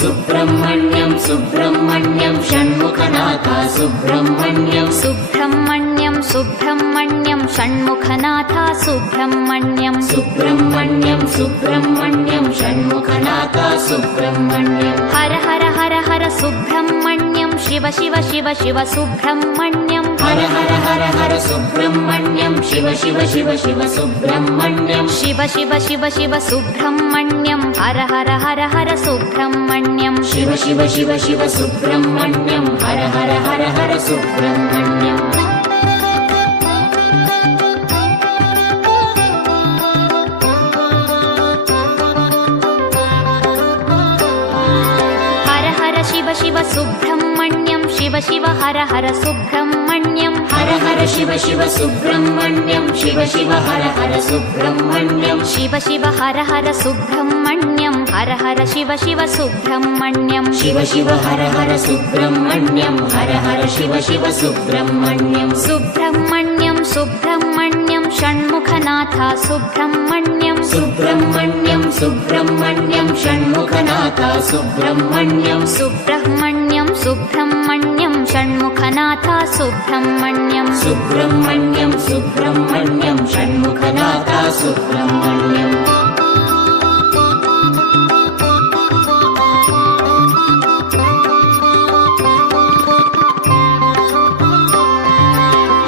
सुब्रह्मण्यं सुब्रह्मण्यं षण्मुखनाथ सुब्रह्मण्यं सुब्रह्मण्यं सुब्रह्मण्यं षण्मुखनाथ सुब्रह्मण्यं सुब्रह्मण्यं सुब्रह्मण्यं षण्मुखनाथ सुब्रह्मण्यं हर हर हर हर सुब्रह्मण्यं शिव शिव शिव शिव सुब्रह्मण्यं हर हर हर हर सुब्रह्मण्यं शिव शिव शिव शिव सुब्रह्मण्यं शिव शिव शिव शिव सुब्रह्मण्यं हर हर हर हर सुब्रह्मण्यं शिव शिव शिव शिव सुब्रह्मण्यं हर हर हर हर सुब्रह्मण्यं हर हर शिव शिव सुब्रह्मण्यं शिव शिव हर हर सुब्रह्मण्यं हर हर शिव शिव सुब्रह्मण्यं शिव शिव हर हर सुब्रह्मण्यं शिव शिव हर हर सुब्रह्मण्यं हर हर शिव शिव सुब्रह्मण्यं शिव शिव हर हर सुब्रह्मण्यं हर हर शिव शिव सुब्रह्मण्यं सुब्रह्मण्यं सुब्रह्मण्यं षण्मुखनाथ सुब्रह्मण्यं सुब्रह्मण्यं सुब्रह्मण्यं षण्मुखनाथ सुब्रह्मण्यं सुब्रह्मण्यं सुब्रह्मण्यं षण्मुखनाथ सुब्रह्मण्यं सुब्रह्मण्यं सुब्रह्मण्यं षण्मुखनाथ सुब्रह्मण्यं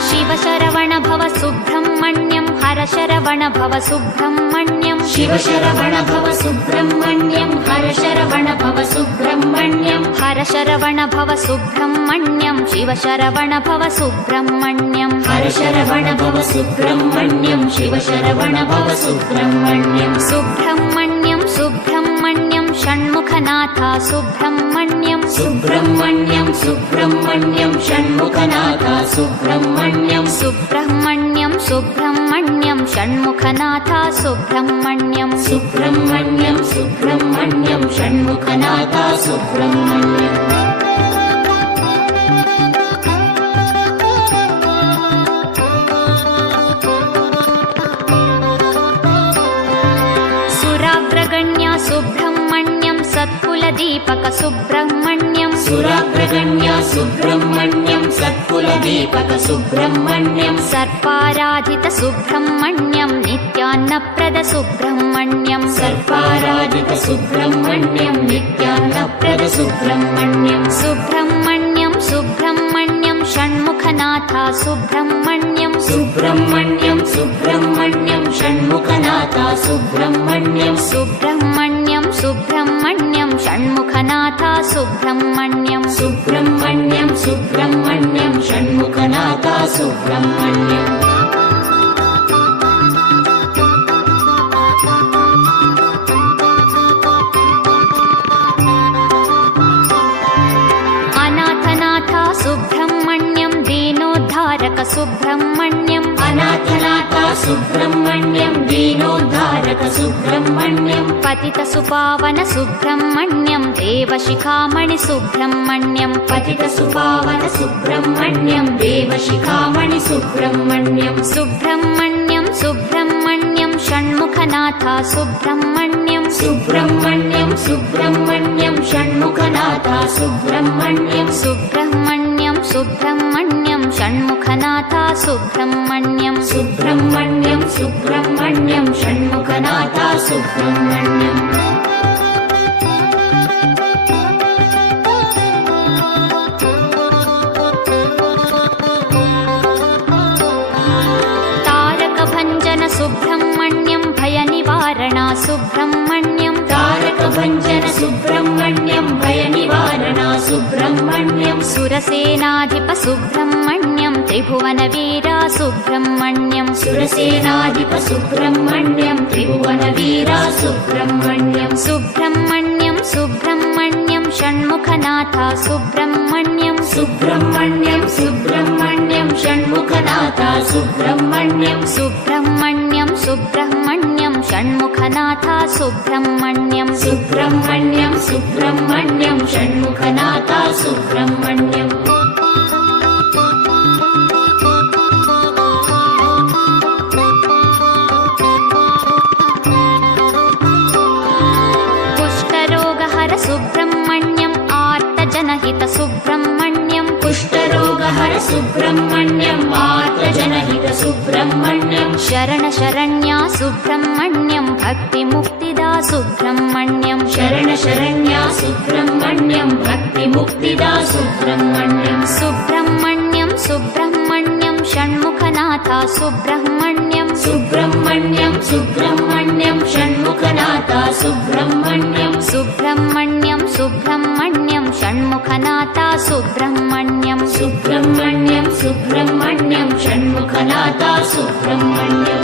शिवशरवण भव सुब्रह्मण्यं हर शरवण भव सुब्रह्मण्यं शिव शरवण भव सुब्रह्मण्यं हर शरवण भव सुब्रह्मण्यं हर शरवण भव सुब्रह्मण्यं शिव शरवण भव सुब्रह्मण्यं हर शरवण भव सुब्रह्मण्यं शिव शरवण भव सुब्रह्मण्यं सुब्रह्मण्यं सुब्रह्मण्यं षण्मुखनाथ सुब्रह्मण्यं सुब्रह्मण्यं सुब्रह्मण्यं षण्मुखनाथ सुब्रह्मण्यं सुब्रह्मण्यं सुब्रह्मण्यं षण्मुखनाथ सुब्रह्मण्यं सुब्रह्मण्यं सुब्रह्मण्यं षण्मुखनाथ सुब्रह्मण्यं सुराग्रगण्या सुब्रह्मण्यं सत्कुलदीपक सुब्रह्मण्यं सुराग्रगण्या सुब्रह्मण्यं सत्कुलदीपक सुब्रह्मण्यं सर्पाराधित सुब्रह्मण्यं नित्यान्नप्रद सुब्रह्मण्यं सर्पाराधित सुब्रह्मण्यं नित्यान्नप्रद सुब्रह्मण्यं सुब्रह्मण्यं सुब्रह्मण्यं षण्मुखनाथ सुब्रह्मण्यं सुब्रह्मण्यं सुब्रह्मण्यं षण्मुखनाथ सुब्रह्मण्यं सुब्रह्मण्यं सुब्रह्मण्यं षण्मुखनाथ सुब्रह्मण्यं सुब्रह्मण्यं सुब्रह्मण्यं षण्मुखनाथ सुब्रह्मण्यं अनाथनाथ सुब्रह्मण्यं दीनोद्धारक सुब्रह्मण्यं अनाथनाथ सुब्रह्मण्यं दीनोद्धारक सुब्रह्मण्यं पतित सुपावन सुब्रह्मण्यं देवशिखामणि सुब्रह्मण्यं पतित सुपावन सुब्रह्मण्यं देवशिखामणि सुब्रह्मण्यं सुब्रह्मण्यं सुब्रह्मण्यं षण्मुखनाथ सुब्रह्मण्यं सुब्रह्मण्यं सुब्रह्मण्यं षण्मुखनाथ सुब्रह्मण्यं सुब्रह्मण्यं सुब्रह्मण्यं षण्मुखनाथ सुब्रह्मण्यं सुब्रह्मण्यं सुब्रह्मण्यं षण्मुखनाथ सुब्रह्मण्यं तारकभञ्जन सुब्रह्मण्यं भयनिवारणा सुब्रह्मण्यं तारकभञ्जन सुब्रह्मण्यं भयनिवारणा सुब्रह्मण्यं सुरसेनाधिप सुब्रह्मण्यं त्रिभुवनवीरा सुब्रह्मण्यं सुरसेनाधिप सुब्रह्मण्यं त्रिभुवनवीरा सुब्रह्मण्यं सुब्रह्मण्यं सुब्रह्मण्यं षण्मुखनाथ सुब्रह्मण्यं सुब्रह्मण्यं सुब्रह्मण्यं षण्मुखनाथ सुब्रह्मण्यं सुब्रह्मण्यं सुब्रह्मण्यं षण्मुखनाथ सुब्रह्मण्यं सुब्रह्मण्यं सुब्रह्मण्यं षण्मुखनाथ सुब्रह्मण्यं कुष्ठरोगहर सुब्रह्मण्यं सुब्रह्मण्यं आर्तजनहित सुब्रह्मण्यं शरण शरण्या सुब्रह्मण्यं भक्तिमुक्तिदा सुब्रह्मण्यं शरण शरण्या सुब्रह्मण्यं भक्तिमुक्तिदा सुब्रह्मण्यं सुब्रह्मण्यं सुब्रह्मण्यं षण्मुखनाथा सुब्रह्मण्यं सुब्रह्मण्यं सुब्रह्मण्यं षण्मुखनाथा सुब्रह्मण्यं सुब्रह्मण्यं सुब्रह्मण्यं षण्मुखनाथा सुब्रह्मण्यं सुब्रह्मण्यं सुब्रह्मण्यं षण्मुखनाथा सुब्रह्मण्यं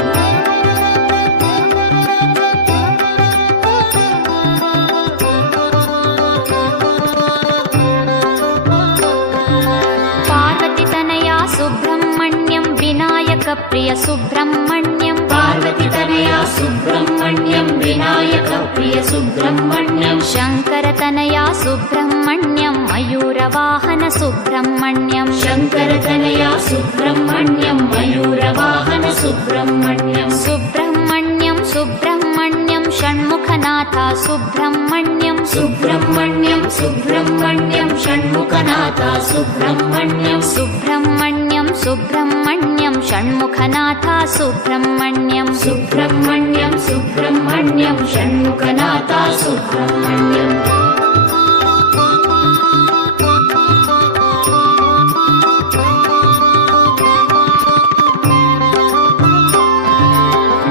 पार्वतीतनया सुब्रह्मण्यं विनायकप्रिय सुब्रह्मण्यं पार्वतीतनया सुब्रह्मण्यं विनायकप्रिय सुब्रह्मण्यं शङ्करतनया सुब्रह्मण्यं मयूरवाहन सुब्रह्मण्यं शङ्करतनया सुब्रह्मण्यं मयूरवाहन सुब्रह्मण्यं सुब्रह्मण्यं सुब्रह्मण्यं षण्मुखनाथा सुब्रह्मण्यं सुब्रह्मण्यं सुब्रह्मण्यं षण्मुखनाथा सुब्रह्मण्यं सुब्रह्मण्यं सुब्रह्मण्यं षण्मुखनाथा सुब्रह्मण्यं सुब्रह्मण्यं सुब्रह्मण्यं षण्मुखनाथा सुब्रह्मण्यं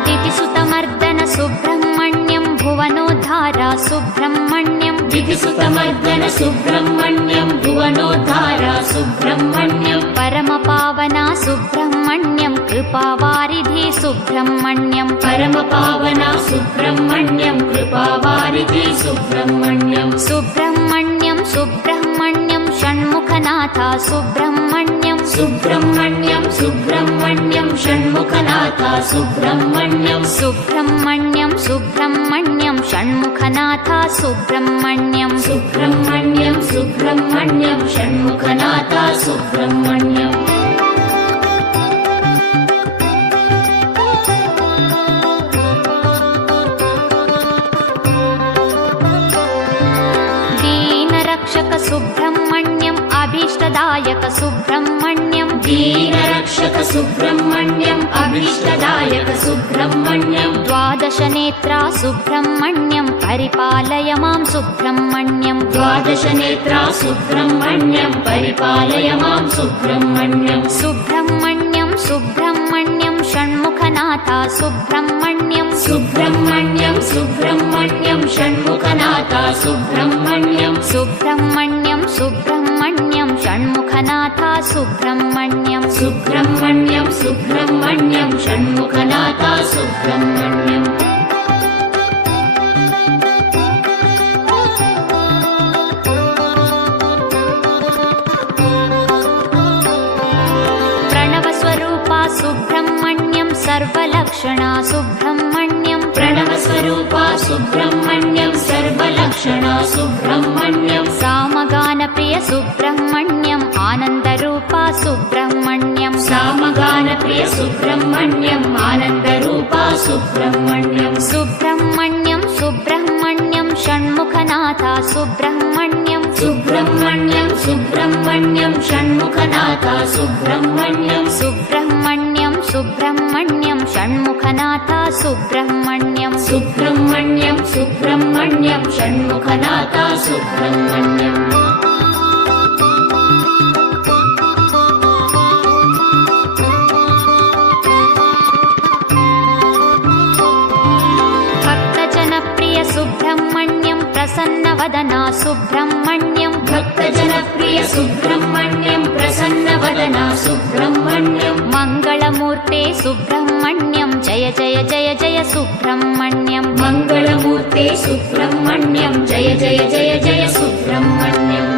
दितिसुतमर्दन सुब्रह्मण्यं भुवनोद्धारा सुब्रह्मण्यं दितिसुतमर्दन सुब्रह्मण्यं भुवनोद्धारा सुब्रह्मण्यं परमपावना सुब्रह्मण्यं कृपावारिधि सुब्रह्मण्यं परमपावना सुब्रह्मण्यं कृपावारिधि सुब्रह्मण्यं सुब्रह्मण्यं सुब्रह्मण्यं षण्मुखनाथा सुब्रह्मण्यं सुब्रह्मण्यं सुब्रह्मण्यं षण्मुखनाथा सुब्रह्मण्यं सुब्रह्मण्यं सुब्रह्मण्यं षण्मुखनाथा सुब्रह्मण्यं सुब्रह्मण्यं सुब्रह्मण्यं षण्मुखनाथा सुब्रह्मण्यं दीनरक्षक सुब्रह्मण्यम् अभीष्टदायक सुब्रह्मण्यं दीनरक्षक सुब्रह्मण्यं अभीष्टदायक सुब्रह्मण्यं द्वादशनेत्रा सुब्रह्मण्यं परिपालय मां सुब्रह्मण्यं द्वादशनेत्रा सुब्रह्मण्यं परिपालय मां सुब्रह्मण्यं सुब्रह्मण्यं सुब्रह्मण्यं षण्मुखनाथा सुब्रह्मण्यं सुब्रह्मण्यं सुब्रह्मण्यं षण्मुखनाथा सुब्रह्मण्यं सुब्रह्मण्यं सुब्रह्मण्यं षण्मुखनाथा सुब्रह्मण्यं सुब्रह्मण्यं सुब्रह्मण्यं षण्मुखनाथा सुब्रह्मण्यं प्रणवस्वरूपा सुब्रह्मण्यं सर्वलक्षणा सुब्रह्मण्यं प्रणवस्वरूपा सुब्रह्मण्यं सर्वलक्षणा सुब्रह्मण्यं सामगानप्रिय सुब्रह्मण्यम् आनन्दरूपा सुब्रह्मण्यं सामगानप्रिय सुब्रह्मण्यं आनन्दरूपा सुब्रह्मण्यं सुब्रह्मण्यं सुब्रह्मण्यं षण्मुखनाथा सुब्रह्मण्यं सुब्रह्मण्यं सुब्रह्मण्यं षण्मुखनाथा सुब्रह्मण्यं सुब्रह्मण्यं सुब्रह्मण्यं षण्मुखनाथा सुब्रह्मण्यं सुब्रह्मण्यं सुब्रह्मण्यं षण्मुखनाथा सुब्रह्मण्यं भक्तजनप्रिय सुब्रह्मण्यं प्रसन्नवदना सुब्रह्मण्यं भक्तजनप्रिय सुब्रह्मण्यं प्रसन्नवदना सुब्रह्मण्यं मङ्गलमूर्ते सुब्रह्मण्यं जय जय जय जय सुब्रह्मण्यं मङ्गलमूर्ते सुब्रह्मण्यं जय जय जय जय सुब्रह्मण्यं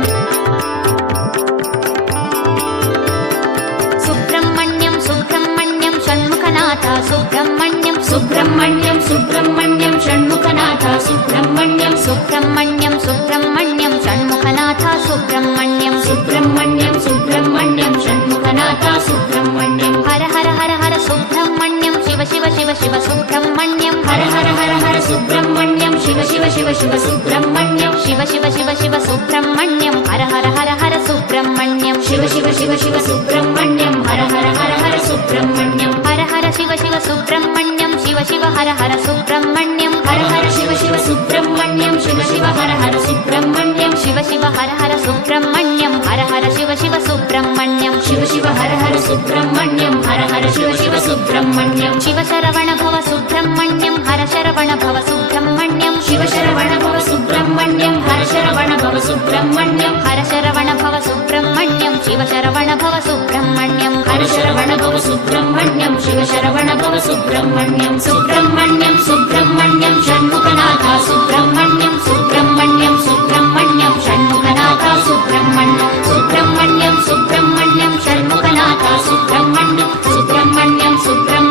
सुब्रह्मण्यं सुब्रह्मण्यं षण्मुखनाथा सुब्रह्मण्यं सुब्रह्मण्यं सुब्रह्मण्यं षण्मुखनाथा सुब्रह्मण्यं सुब्रह्मण्यं सुब्रह्मण्यं षण्मुखनाथा सुब्रह्मण्यं सुब्रह्मण्यं सुब्रह्मण्यं षण्मुखनाथा सुब्रह्मण्यं हर हर हर हर सुब्रह्मण्यं शिव शिव शिव शिव सुब्रह्मण्यं हर हर हर हर सुब्रह्मण्यं शिव शिव शिव शिव सुब्रह्मण्यं शिव शिव शिव शिव सुब्रह्मण्यं हर हर हर हर सुब्रह्मण्यं शिव शिव शिव शिव सुब्रह्मण्यं शिव हर हर सुब्रह्मण्यं हर हर शिव शिव सुब्रह्मण्यं शिव शिव हर हर सुब्रह्मण्यं शिव शिव हर हर सुब्रह्मण्यं हर हर शिव शिव सुब्रह्मण्यं शिव शिव हर हर सुब्रह्मण्यं हर हर शिव शिव सुब्रह्मण्यं शिव शरवण भव सुब्रह्मण्यं हर शरवण भव सुब्रह्मण्यं शिव शरवण भव सुब्रह्मण्यं हर शरवण भव सुब्रह्मण्यं हर शरवण भव सुब्रह्मण्यं शिव शरवण भव सुब्रह्मण्यं हर शरवण भव सुब्रह्मण्यं शिव शरवण भव सुब्रह्मण्यं सुब्रह्मण्यं सुब्रह्मण्यं षण्मुखनाथा सुब्रह्मण्यं सुब्रह्मण्यं सुब्रह्मण्यं षण्मुखनाथा सुब्रह्मण्यं सुब्रह्मण्यं सुब्रह्मण्यं षण्मुखनाथा सुब्रह्मण्यं सुब्रह्मण्यं सुब्रह्मण्यं